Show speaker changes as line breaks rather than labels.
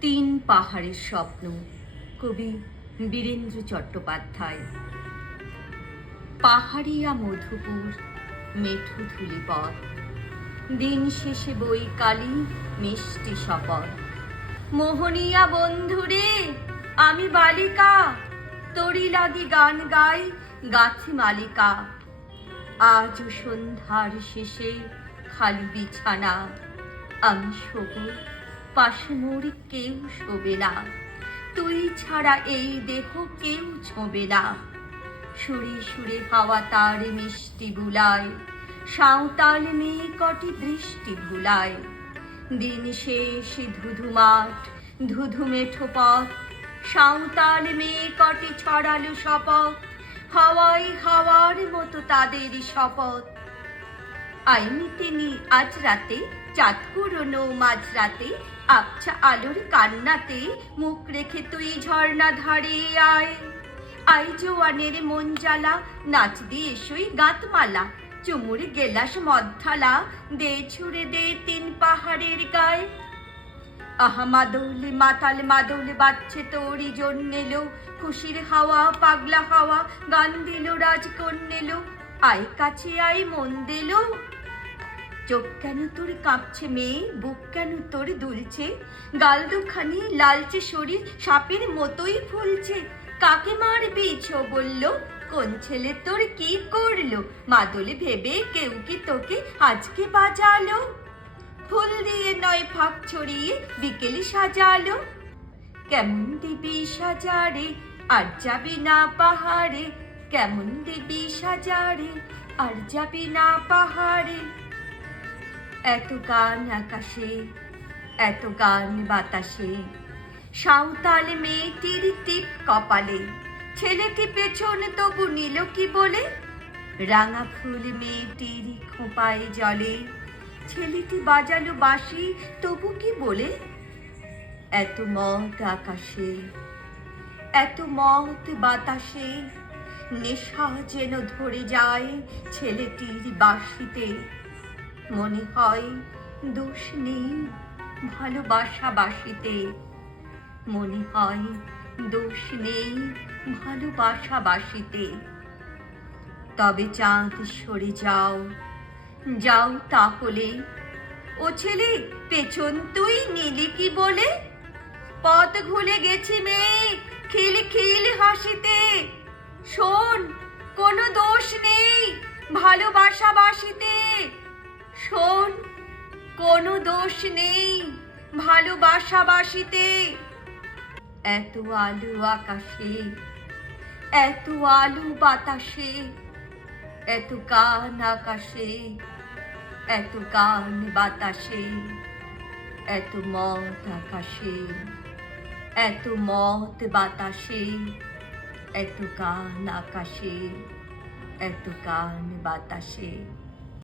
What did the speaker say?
তিন পাহাড়ের স্বপ্ন। কবি বীরেন্দ্র চট্টোপাধ্যায়। পাহাড়িয়া মধুপুর, মেঠু ধুলি পথ দিন শেষে বই কালি, মিষ্টি শপথ। মোহনিয়া বন্ধুরে আমি বালিকা। তরি লাগি গান গাই, গাছি মালিকা। আজ সন্ধ্যার শেষে খালি বিছানা। আমি শোব পাশে মোর কেউ শোবে না। তুই ছাড়া এই দেহ কেউ ছোঁবে না। সুরে সুরে হাওয়া তার মিষ্টি বুলায়, সাঁওতাল মেয়ে কটি দৃষ্টি ভুলায়। দিন শেষ ধুধু মাঠ, ধুধু মেঠো পথ, সাঁওতাল মেয়ে কটি ছড়ালো শপথ হাওয়াই হাওয়ার মতো তাদের শপথ। আইনিতেনি আজ রাতে চাঁদ মাঝ রাতে, আবছা আলোর কান্নাতে মুখ রেখে তুই ঝর্ণা ধারে আয়। আই জোয়ানের মন জ্বালা নাচ দিয়ে এসোই গাতমালা, চুমুর গেলাস মধ্যালা, দে ছুড়ে দে তিন পাহাড়ের গায়ে। আহা মাদৌলে, মাতাল মাদৌলে বাচ্চে তোরই জন্যেলো খুশির হাওয়া, পাগলা হাওয়া, গান দিল রাজকন্যেলো, আয় কাছে আয় মন দিলো। চোখ কেন তোর কাঁপছে মেয়ে? বুক কেন তোর দুলছে? গাল দুখানি, লালচে শরীর, সাপের মতোই ফুলছে। কাকে মারবি? ছো বলল, কোন ছেলে তোর কি করল? মাদলে ভেবে কেউ কি তোকে আজকে বাজালো? ফুল দিয়ে নয় ফাঁক ছড়িয়ে বিকেলে সাজালো। কেমন দিবি সাজারে আর যাবি না পাহাড়ে? কেমন দিবি সাজারে আর যাবি না পাহাড়ে? এত গান আকাশে, এত গান বাতাসে। সাঁওতাল মেয়েটির টিপ কপালে, ছেলেটি পেছন তবু নিল কি বলে? রাঙা ফুল মেয়েটির খোঁপায় জলে, ছেলেটি বাজালো বাঁশি, তবু কি বলে? এত মত আকাশে, এত মত বাতাসে, নেশা যেন ধরে যায় ছেলেটির বাঁশিতে। মনে হয় দোষ নেই ভালোবাসা বাসিতে মনে হয় দোষ নেই ভালোবাসা বাসিতে তবে চাঁদ সরে যাও যাও তাহলে। ও ছেলে, পেছন তুই নিলি কি বলে? পথ ভুলে গেছি মেয়ে, খিল খিল হাসিতে। শোন, কোনো দোষ নেই ভালোবাসা বাসিতে শোন, কোনো দোষ নেই ভালোবাসা বাসিতে এত আলো আকাশে, এত আলো বাতাসে, এত গান আকাশে, এত গান বাতাসে, এত মত আকাশে, এত মত বাতাসে, এত গান আকাশে, এত গান বাতাসে।